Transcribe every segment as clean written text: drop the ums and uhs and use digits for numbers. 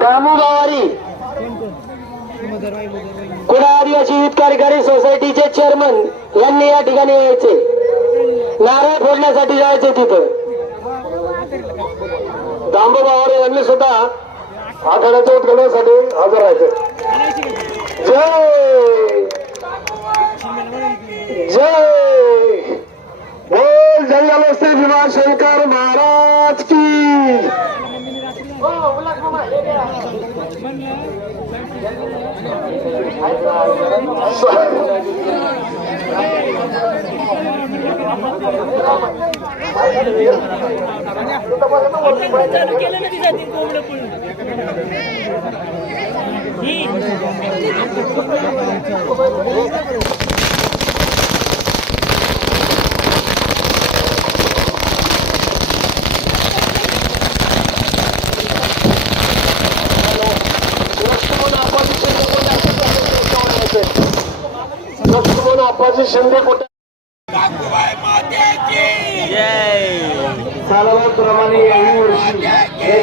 दामू गावारी कुडा आदिवासी युथ कार्यकारी सोसायटीचे चेअरमन यांनी या ठिकाणी यायचे, नारळ फोडण्यासाठी जायचे तिथं. दामू गावारी यांनी सुद्धा आखाड्याच्या उद्घाटनासाठी हजर राहायचे. जय जय बोल जंगल से भीमाशंकर महाराज की. आपाजी शिंदे कुठे सालाबादप्रमाणे याही वर्षी या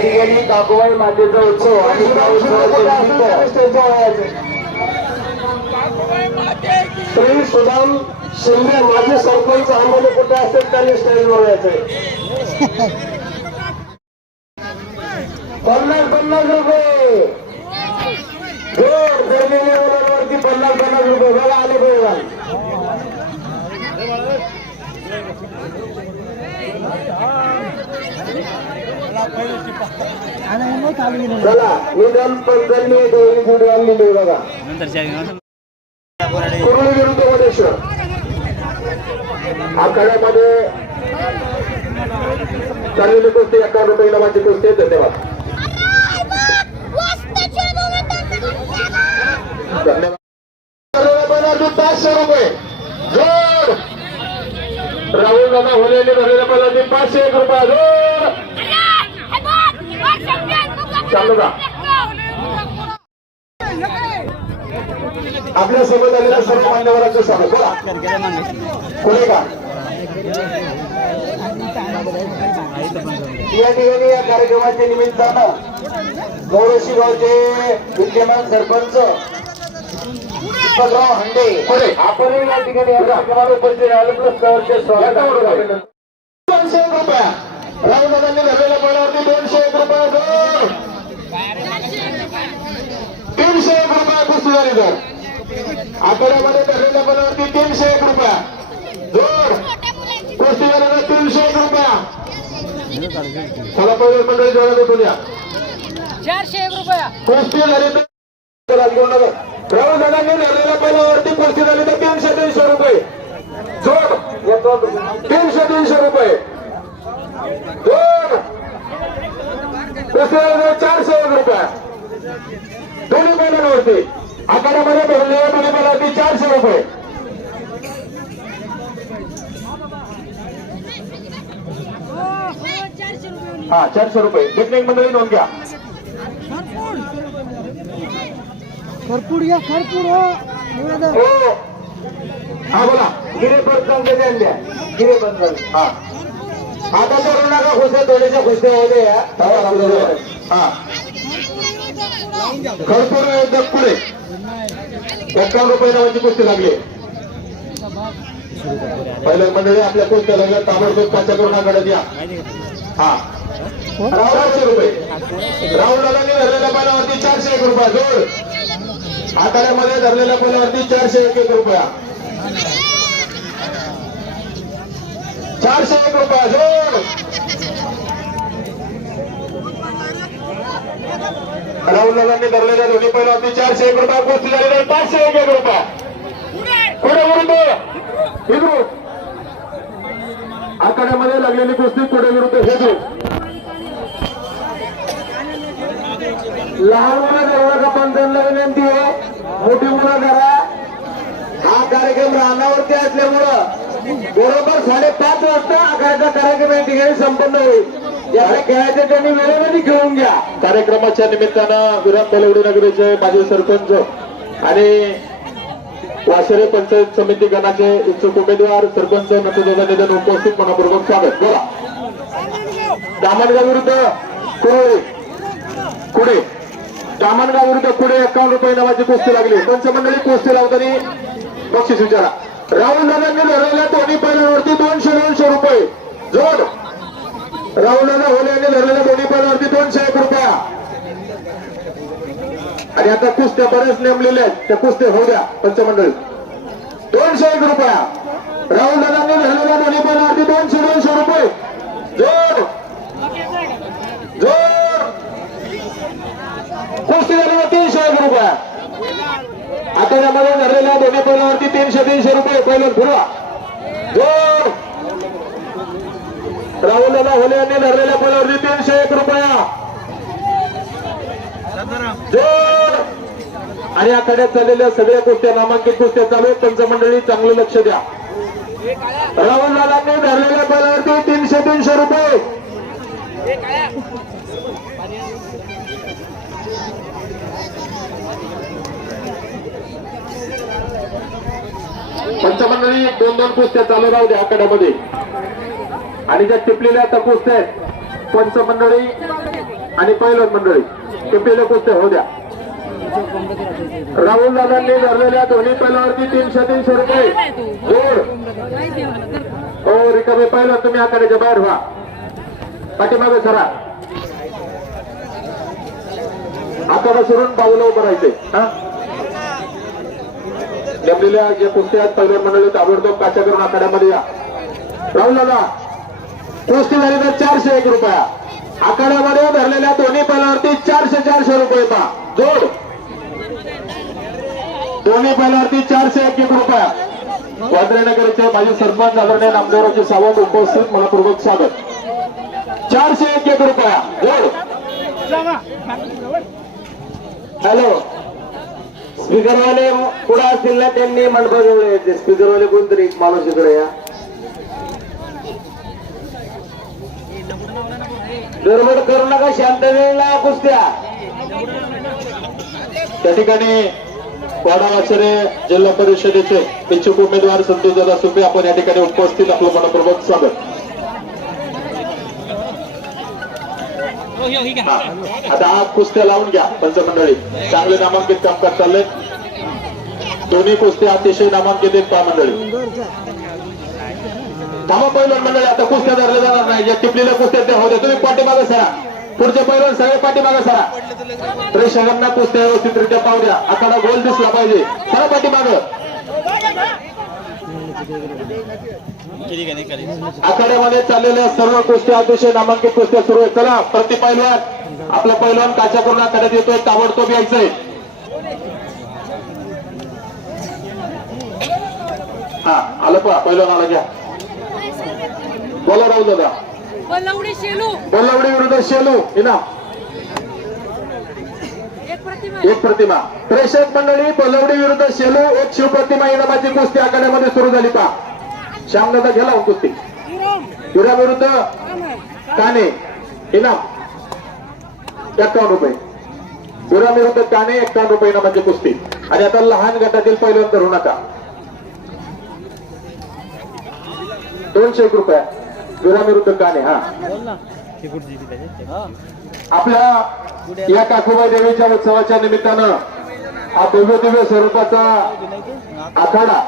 ठिकाणी काकुबाई मातेचा उत्सव आणि श्री सुदाम शिंदे माजी सरपंच आम्हाला कुठे असेल त्यांनी स्टेजवर यायचे. 50-50 रुपये जोड गरजेच्या मुलांवरती 50-50 रुपये बघा आले पाहिजे. चला निधन पंचांनी दोन्ही जोडी आणलेली बघा. कुरुळी विरुद्ध वडेश्वर आखाड्यामध्ये चाललेली कुस्ती 51 रुपये नावाची कुस्ती. धन्यवाद. धन्यवाद. 500 रुपये जोड राहुल दादा होलेले धरलेल्या पहिला 501 रुपये जोड चालू का. आपल्या सोबत आलेल्या सर्व मान्यवरांचं स्वागत. बोला पुढे का या ठिकाणी या कार्यक्रमाच्या निमित्तानं गौरशी गावचे विद्यमान सरपंच दीपकराव हंडे आपण या ठिकाणी या कार्यक्रमाला उपस्थित राहिले. प्लस स्वागत. 201 रुपया राहुलदादांनी धरलेल्या पणावरती 201 रुपये 301 रुपया कुस्ती झाली. तर आठवड्यामध्ये धरलेल्या पणावरती 301 रुपया जोड कुस्ती झालेला 301 रुपया. चला पहिले मंडळी जोडा भेटून या. 401 रुपया कुस्ती झाली तर राहुल दादांनी धरलेल्या पणावरती कुस्ती झाली तर 300 रुपये जोड 300 रुपये जोड कुस्ती झाली 401 रुपया दोन्ही बैलांवरती. आखाड्यामध्ये भरलेल्या दोन्ही बैलांवरती 400 रुपये. हा 400 रुपये. टेक्निक मंडळी नोंद घ्या. भरपूर या भरपूर हो हा बोला. गिरेपंचांग कधी द्या गिरेपंचांग. हा आता करू नका खुशे थोड्याच्या खुशे होते. हा खरपूर एकदम पुढे 51 रुपये नावाची कुस्ती लागली. पहिल्या मंडळी आपल्या कुस्त्या लागल्या ताबडतोब काच्या करून आकडे द्या. हा 400 रुपये राहुल दादांनी धरलेल्या पाण्यावरती 401 रुपया जोड आखाड्यामध्ये धरलेल्या पाण्यावरती 401 रुपया 401 रुपया जोड. राहुल दादांनी धरलेल्या दोन्ही पहिल्यावरती 401 रुपया कुस्ती झालेल्या 501 रुपया पुढे विरुद्ध आखाड्यामध्ये लागलेली कुस्ती पुढे विरुद्ध हेतू. लहान मुलं जवळ का पंचांना विनंती आहे मोठी मुलं करा. हा कार्यक्रम रानावरती असल्यामुळं बरोबर 5:30 वाजता आखाड्याचा कार्यक्रम या ठिकाणी संपन्न होईल. ज्याला खेळायचे त्यांनी वेळेमध्ये खेळून घ्या. कार्यक्रमाच्या निमित्तानं विराट बेलवडी नगरीचे माजी सरपंच आणि वाशरे पंचायत समिती गणाचे इच्छुक उमेदवार सरपंच नतुदादा निधन उपस्थित मनपूर्वक स्वागत. बोला. दामणगाव विरुद्ध कुडे दामणगाव विरुद्ध कुडे 51 रुपये नावाची कुस्ती लागली. पंचमंडळी कुस्ती लावताना बक्षीस विचारा. राहुल दादांनी धरलेल्या दोन्ही पैलवानवरती 200 रुपये जोड. राहुल दादा होले यांनी धरलेल्या दोन्ही पैलवानवरती 201 रुपया. आणि आता कुस्त्या बरेच नेमलेल्या आहेत, त्या कुस्त्या होऊ द्या. पंचमंडळी 201 रुपया. राहुल दादांनी धरलेल्या दोन्ही पैलवानवरती 200 रुपये जोड. कुस्ती झाली 301 रुपया. आठवड्यामध्ये धरलेल्या दोन्ही पैलवानवरती 300 रुपये. पैलवान फिरवा जोड. राहुल दादा होले यांनी धरलेल्या पैलवानवरती 301 रुपया जोड. आणि आखाड्यात चाललेल्या सगळ्या कुस्त्या नामांकित कुस्त्या चालू आहेत. पंचमंडळी चांगलं लक्ष द्या. राहुल दादांनी धरलेल्या पैलवानवरती 300 रुपये. पंचमंडळी 2-2 कुस्त्या चालू राहू द्या आखाड्यामध्ये. आणि ज्या टिपलेल्या आता कुस्त्या आहेत पंचमंडळी आणि पैलवान मंडळी टिपलेल्या कुस्त्या होऊ द्या. राहुल दादांनी धरलेल्या दोन्ही पैलवानवरती 300 रुपये जोड. हो रिकामे पैलवान तुम्ही आखाड्याच्या बाहेर व्हा. पाठीमागे सरा. आखाडा सोडून बाजूला उभं राहायचे. नेमलेल्या जे कुस्त्या आहेत पैलवान मंडळी ताबडतोब काचा करून आखाड्यामध्ये या. राहुल दादा कुस्ती झाली तर 401 रुपया. आखाड्यामध्ये धरलेल्या दोन्ही पैलवानवरती 400 रुपये जोड. दोन्ही पैलवानवरती 401 रुपया. वांद्रेनगरचे माजी सरपंच आदरणीय नामदेवरावचे सावंत उपस्थित मनपूर्वक स्वागत. 401 रुपया जोड. हॅलो स्पीकरवाले पुढे असतील ना, त्यांनी मंडपाजवळ येते. स्पीकरवाले कोणतरी एक माणूस इकडे या. गडबड करू नका, शांत वेळेला कुस्त्या. त्या ठिकाणी वाडावाचरे जिल्हा परिषदेचे इच्छुक उमेदवार संतोषदादा सुपे आपण या ठिकाणी उपस्थित. आपलं मनपूर्वक स्वागत. आता हा कुस्त्या लावून घ्या. पंचमंडळी चांगले नामांकित कामकाज चाललंय. दोन्ही कुस्त्या अतिशय नामांकित आहेत. पहा मंडळी थांबा. पैलवान मंडळी आता कुस्त्या धरल्या जाणार नाही. ज्या टिपलेल्या कुस्त्या त्या होत्या तुम्ही पाठीमागे सरा. पुढचे पैलवान सगळे पाठीमागे सरा. प्रेक्षकांना कुस्त्या व्यवस्थितरित्या पाहू द्या. आखाडा गोल दिसला पाहिजे. सरा पाठीमागं. आखाड्यामध्ये चाललेल्या सर्व कुस्त्या अतिशय नामांकित कुस्त्या सुरू आहेत. चला प्रति पैलवान आपला पैलवान काचा करून आखाड्यात येतोय. ताबडतोब यायचंय. हा आलं पहा. पैलवान आला घ्या. बोला राहुल दादा. बल्लावडी विरुद्ध शेलू इनाम एक प्रतिमा. प्रेक्षक मंडळी बल्लावडी विरुद्ध शेलू एक शिवप्रतिमा इनामाची कुस्ती आखाड्यामध्ये सुरू झाली. पहा श्यामदादा घ्याला कुस्ती. विरा विरुद्ध काने इनाम 51 रुपये. विरा विरुद्ध काने 51 रुपये इनामाची कुस्ती. आणि आता लहान गटातील पैलवान करू नका. 201 रुपया. विरा विरुद्ध काने. हा आपल्या या काकुबाई देवीच्या उत्सवाच्या निमित्तानं हा दिव्य स्वरूपाचा आखाडा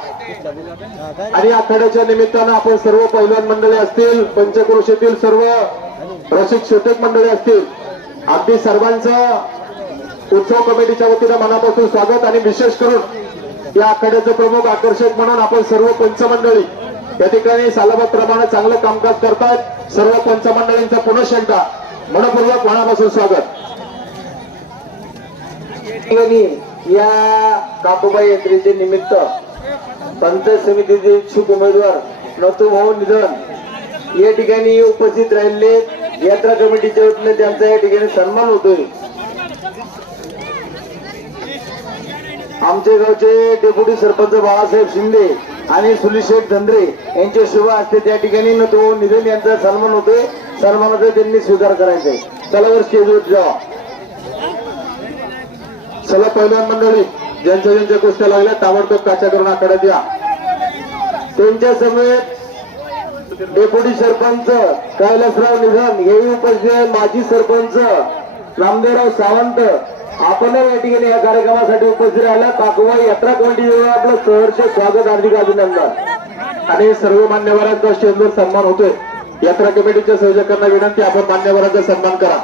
आणि आखाड्याच्या निमित्तानं आपण सर्व पैलवान मंडळी असतील, पंचक्रोशीतील सर्व प्रशिक्षक मंडळी असतील, अगदी सर्वांचं उत्सव कमिटीच्या वतीनं मनापासून स्वागत. आणि विशेष करून या आखाड्याचे प्रमुख आकर्षक म्हणून आपण सर्व पंचमंडळी या ठिकाणी सालाबादप्रमाणे चांगलं कामकाज करतात. सर्व पंचमंडळींचं पुनश्च एकदा मनपूर्वक मनापासून स्वागत. या काकुबाई यात्रेचे निमित्त पंचायत समितीचे इच्छुक उमेदवार नथुभाऊ निधन या ठिकाणी उपस्थित राहिले. यात्रा कमिटीच्या वतीने त्यांचा या ठिकाणी सन्मान होतोय. आमचे गावचे डेप्युटी सरपंच बाळासाहेब शिंदे आणि सुलीशेठ धंद्रे यांच्या शुभ हस्ते त्या ठिकाणी नथुभाऊ निधन यांचा सन्मान होतोय. सन्मानाचा त्यांनी स्वीकार करायचा आहे. चला वर स्टेजवर जावा. चला पहिलवान मंडळी ज्यांच्या ज्यांच्या कुस्त्या लागल्या ताबडतोब काचा करून आखाड्यात या. त्यांच्या समेत डेप्युटी सरपंच कैलासराव निधन हेही उपस्थित आहेत. माजी सरपंच रामदेवराव सावंत आपण या ठिकाणी या कार्यक्रमासाठी उपस्थित राहिला. काकुवा यात्रा कमिटीवर आपलं सहर्ष स्वागत, हार्दिक अभिनंदन. आणि सर्व मान्यवरांचा स्टेजवर सन्मान होतोय. यात्रा कमिटीच्या संयोजकांना विनंती, आपण मान्यवरांचा सन्मान करा.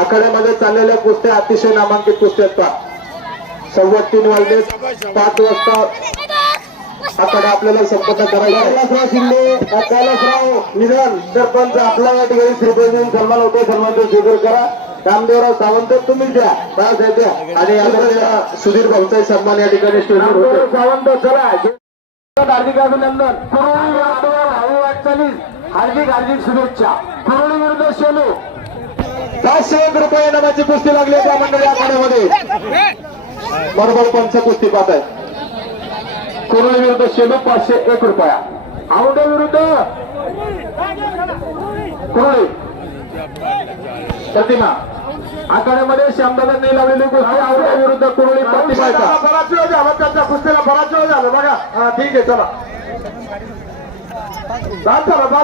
आखाड्यामध्ये चाललेल्या कुस्त्या अतिशय नामांकित कुस्त्या आहेत. 3:15 वाजले, 5 वाजता आखाडा आपल्याला संपन्न करायचा. कैलासराव शिंदे, कैलासराव निधन सरपंच आपला या ठिकाणी श्रीपतींनी सन्मान होतो. सन्मान स्वीकार करा. रामदेवराव सावंत तुम्ही द्या, बाळासाहेब द्या. आणि आपल्या सुधीर भाऊचा सन्मान या ठिकाणी स्टेजवर होतो. सावंत चला, हार्दिक अभिनंदन. कुरुळी भाऊ वाटचालीस हार्दिक हार्दिक शुभेच्छा. कुरुळी विरुद्ध शेलू 501 रुपये नामाची कुस्ती लागली त्या मंडळी आखाड्यामध्ये. बरोबर पंच कुस्ती पाहत आहे. कुरुळी विरुद्ध शेलू 501 रुपया. आवडे विरुद्ध कुरुळी प्रतिमा. आखाड्यामध्ये श्यामदादांनी लावलेली कुस्ती आवडे विरुद्ध कुरुळी प्रतिमा. बराच वेळ झाला त्यांच्या कुस्तीला, बराच वेळ झाला बघा. ठीक आहे, चला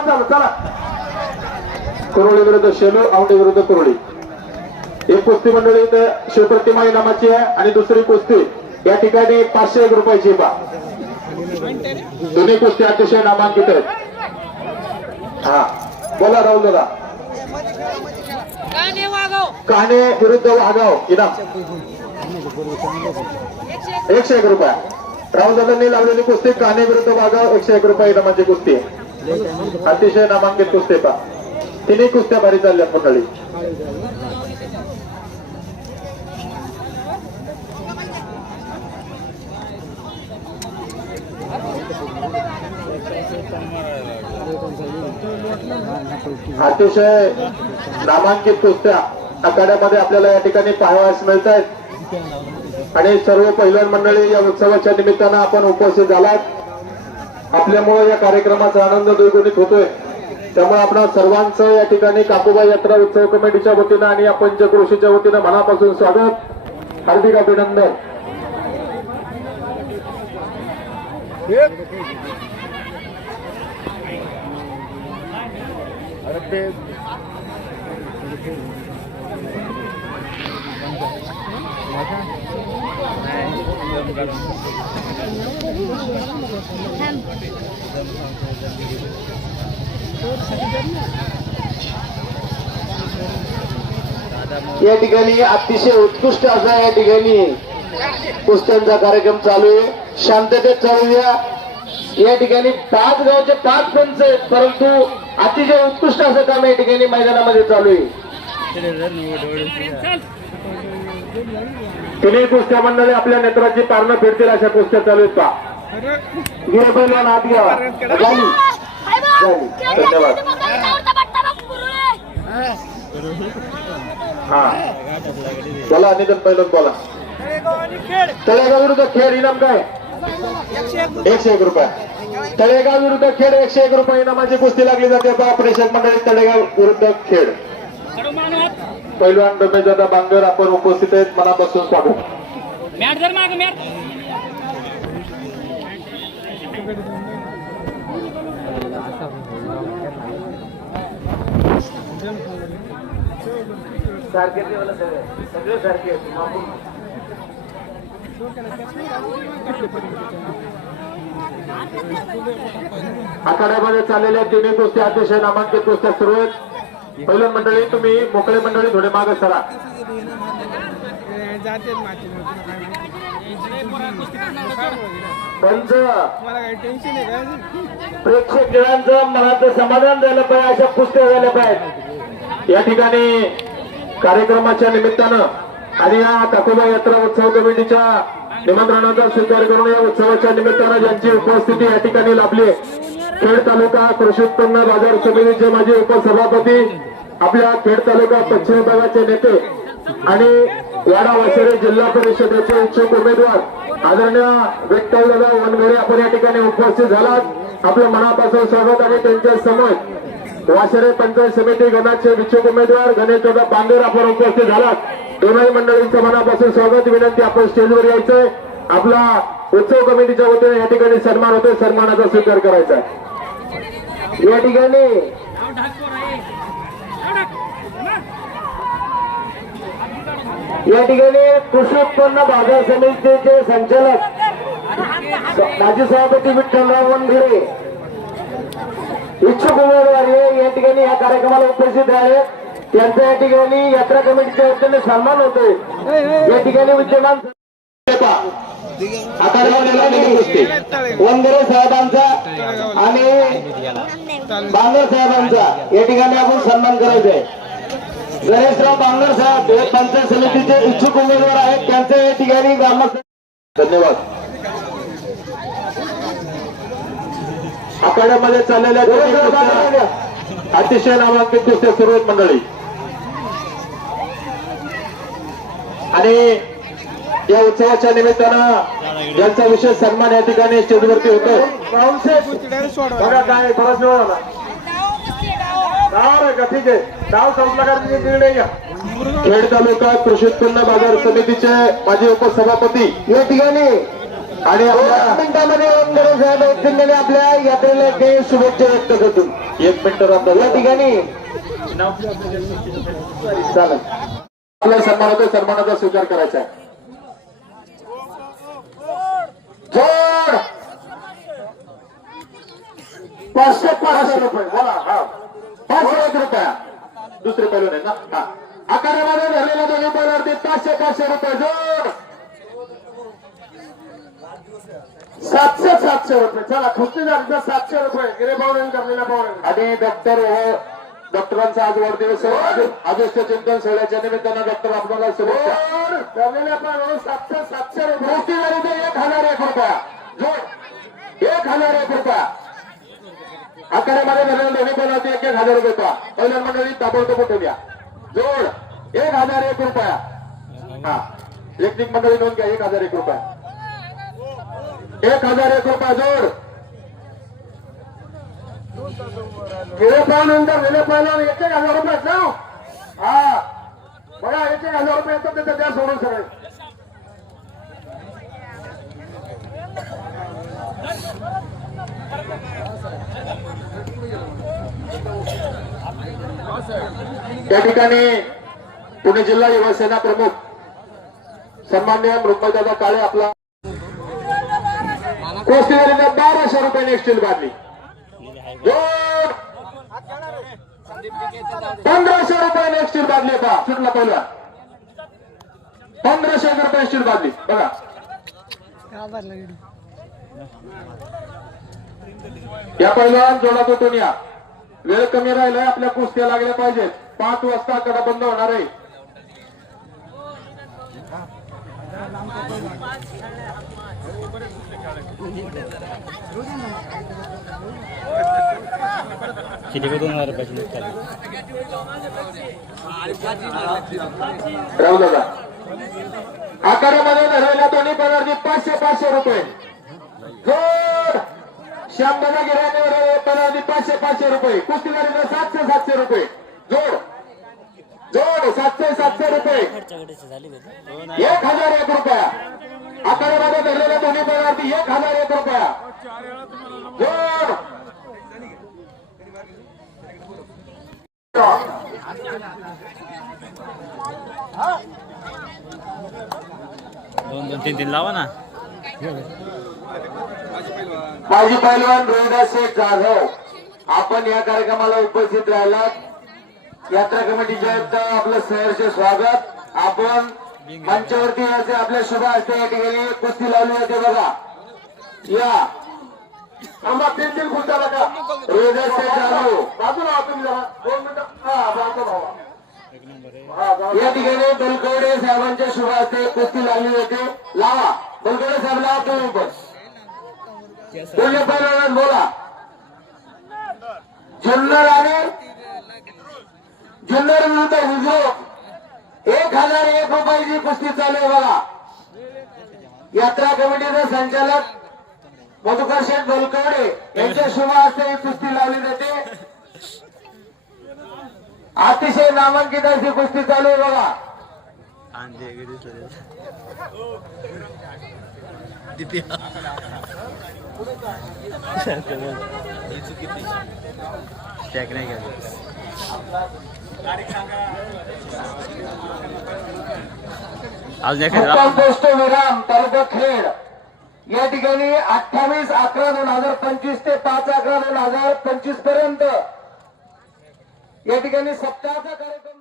झालं चला. कुरुळी विरुद्ध शेलू, आवडे विरुद्ध कुरुळी. एक कुस्ती मंडळी इथं शिवप्रतिमा नामाची आहे आणि दुसरी कुस्ती या ठिकाणी 501 रुपयाची पा. दोन्ही कुस्ती अतिशय नामांकित आहेत. हा बोला राहुल दादा. काने विरुद्ध वाघाव इनाम 101 रुपया. राहुल दादांनी लावलेली कुस्ती काने विरुद्ध वाघाव 101 रुपये इनामाची कुस्ती आहे. अतिशय नामांकित कुस्ती पा. तिन्ही कुस्त्या भारी चालल्या मंडळी. अतिशय नामांकित कुस्त्या आखाड्यामध्ये आपल्याला या ठिकाणी पाहावयास मिळत आहेत. आणि सर्व पैलवान मंडळी या उत्सवाच्या निमित्तानं आपण उपस्थित झालात. आपल्यामुळे या कार्यक्रमाचा आनंद द्विगुणित होतोय. त्यामुळे आपण सर्वांचं या ठिकाणी काकुबा यात्रा उत्सव कमिटीच्या वतीनं आणि या पंचक्रोशीच्या वतीनं मनापासून स्वागत, हार्दिक अभिनंदन. या ठिकाणी अतिशय उत्कृष्ट असा या ठिकाणी कुस्त्यांचा कार्यक्रम चालू आहे. शांततेत चालू द्या. या ठिकाणी 5 गावचे 5 पंच आहेत, परंतु अतिशय उत्कृष्ट असं काम या ठिकाणी मैदानामध्ये चालू आहे. तिन्ही कुस्त्या मंडळी आपल्या नेत्राची पारणं फेडतील अशा कुस्त्या चालू आहेत. पहा गिरबैलवान हात घ्यावा. झाली धन्यवाद. हा बोला निधन पहिलं बोला. तळेगाव विरुद्ध खेड इनाम काय 101 रुपये. तळेगाव विरुद्ध खेड 101 रुपये इनामाची कुस्ती लागली जाते. प्रेक्षक मंडळी तळेगाव विरुद्ध खेड. पैलवान रमेशदादा बांगर आपण उपस्थित आहेत. मनापासून स्वागत. सारखे सगळे सारखे आखाड्यामध्ये चाललेल्या तिन्ही कुस्त्या अतिशय नामांकित कुस्त्या सुरू आहेत. पहिलं मंडळी तुम्ही मोकळे मंडळी थोडे मागे सरा. पंच प्रेक्षकांचं मनाचं समाधान झालं पाहिजे अशा कुस्त्या झाल्या पाहिजेत या ठिकाणी कार्यक्रमाच्या निमित्तानं. आणि या काकुबा यात्रा उत्सव कमिटीच्या निमंत्रणाचा स्वीकार करून या उत्सवाच्या निमित्तानं ज्यांची उपस्थिती या ठिकाणी लाभली. खेड तालुका कृषी उत्पन्न बाजार समितीचे माजी उपसभापती, आपल्या खेड तालुका पश्चिम विभागाचे नेते आणि वाडा वसरे जिल्हा परिषदेचे इच्छुक उमेदवार आदरणीय विठ्ठलदादा वनगरे आपण या ठिकाणी उपस्थित झालात. आपलं मनापासून स्वागत आहे. त्यांच्या समोर वाशरे पंचायत समिती गणाचे इच्छुक उमेदवार गणेश दादा बांदेर आपण उपस्थित झालात. दोनही मंडळींचं मनापासून स्वागत विनंती. आपण स्टेजवर यायचंय. आपला उत्सव कमिटीच्या वतीने या ठिकाणी सन्मान होतोय. सन्मानाचा स्वीकार करायचा या ठिकाणी. या ठिकाणी कृषी उत्पन्न बाजार समितीचे संचालक माजी सभापती विठ्ठलराव वनघरे इच्छुक उमेदवार हे या ठिकाणी या कार्यक्रमाला उपस्थित आहे. त्यांचा या ठिकाणी यात्रा कमिटीच्या वतीने सन्मान होतोय. या ठिकाणी विद्यमान वनघरे साहेबांचा आणि बांगर साहेबांचा या ठिकाणी आपण सन्मान करायचा आहे. गणेशराव बांगर साहेब हे पंचायत समितीचे इच्छुक उमेदवार आहेत. त्यांचे या ठिकाणी ग्रामस्थ धन्यवाद. आखाड्यामध्ये चाललेल्या अतिशय नामांकित कुस्त्या सर्व मंडळी आणि या उत्सवाच्या निमित्तानं ज्यांचा विशेष सन्मान या ठिकाणी स्टेजवरती होतो. बघा काय बराच वेळ झाला. डाव का ठीक आहे. डाव संपला का निर्णय घ्या. खेड तालुका कृषी उत्पन्न बाजार समितीचे माजी उपसभापती या ठिकाणी आणि आपल्या मिनिटांमध्ये साहेब आपल्या यात्रेला ते शुभेच्छा व्यक्त करतो. 1 मिनिट राहतात या ठिकाणी चालेल. आपला सन्मान होतो. सन्मानाचा स्वीकार करायचा आहे. जोड 500 रुपये बोला. हा 500 रुपया दुसरे पैलू नाही ना. हा आकारामध्ये धरलेल्या दोन्ही पैलूवरती 500 रुपये जोड. 700 रुपये. चला खुशी झाली 700 रुपये गिरे पावरण करलेल्या पावरण आणि डॉक्टरांचा आज वाढदिवस आहे. आजच्या चिंतन सोहळ्याच्या निमित्तानं डॉक्टर आपल्याला शुभेच्छा. करलेल्या पावरण 700 रुपये. खुशी झाली तर 1001 रुपया जोड. 1001 रुपया आकारामध्ये धरलेल्या दोन्ही पैलूवरती 1000 रुपये. पहिल्या मंडळी ताबडतोब उठून द्या. जोड 1001 रुपया. हा इलेक्ट्रिक मंडळी नोंद घ्या. 1001 रुपया. 1001 रुपया जोड. गेले पाहूनंतर गेले पाहिलं 1000 रुपये जाऊ. हा बघा 1000 रुपये येतात त्याच्या त्या सोडून सगळे. त्या ठिकाणी पुणे जिल्हा युवा सेना प्रमुख सन्माननीय मृत्यूदादा काळे आपला कुस्तीवरील 1200 रुपये स्टील बादली जोड. 1500 रुपये स्टील बादली पहा. सुटला पहिला 1500 रुपये स्टील बादली बघा. या पहिलवान जोडात उठून या. वेळ कमी राहिलाय. आपल्या कुस्त्या लागल्या पाहिजेत. 5 वाजता कडा बंद होणार आहे. राहू दादा आकारामध्ये धरलेल्या दोन्ही पदार्थी 500 रुपये जोड. श्यामदादा गिराणे पदार्थी 500 रुपये. कुस्तीदारीला 700 रुपये जोड. जोड 700 रुपये. 1001 रुपया आकारामध्ये धरलेल्या दोन्ही पदार्थी 1001 रुपया जोड. 2-3 लावा ना. माजी पैलवान रोहिदास शेठ जाधव आपण या कार्यक्रमाला उपस्थित राहिलात. यात्रा कमिटीच्या आपलं सहर्ष स्वागत. आपण मंचावरती याचे आपल्या शुभ हस्ते या ठिकाणी कुस्ती लावली जाते बघा. या आम्हा पेन्सिल खुलता बघा. रोहिदास शेठ जाधव बाजूला तुम्ही जरा 2 मिनिटं. या ठिकाणी बलकवडे साहेबांच्या शुभ हस्ते कुस्ती लावली जाते. लावा बलकवडे साहेब लावा तुम्ही पण. पहिल्यांदा बोला. जुन्नर आणि जुन्नर विरुद्ध हुजूर 1001 रुपयाची कुस्ती चालू आहे बघा. यात्रा कमिटीचे संचालक मधुकर शेठ बलकवडे यांच्या शुभ हस्ते ही कुस्ती लावली जाते. अतिशय नामांकित अशी कुस्ती चालू आहे बघा. मुक्काम पोस्ट विराम तालुका खेड या ठिकाणी 28/11/2025 ते 5/11/2025 पर्यंत या ठिकाणी सप्ताहाचा कार्यक्रम.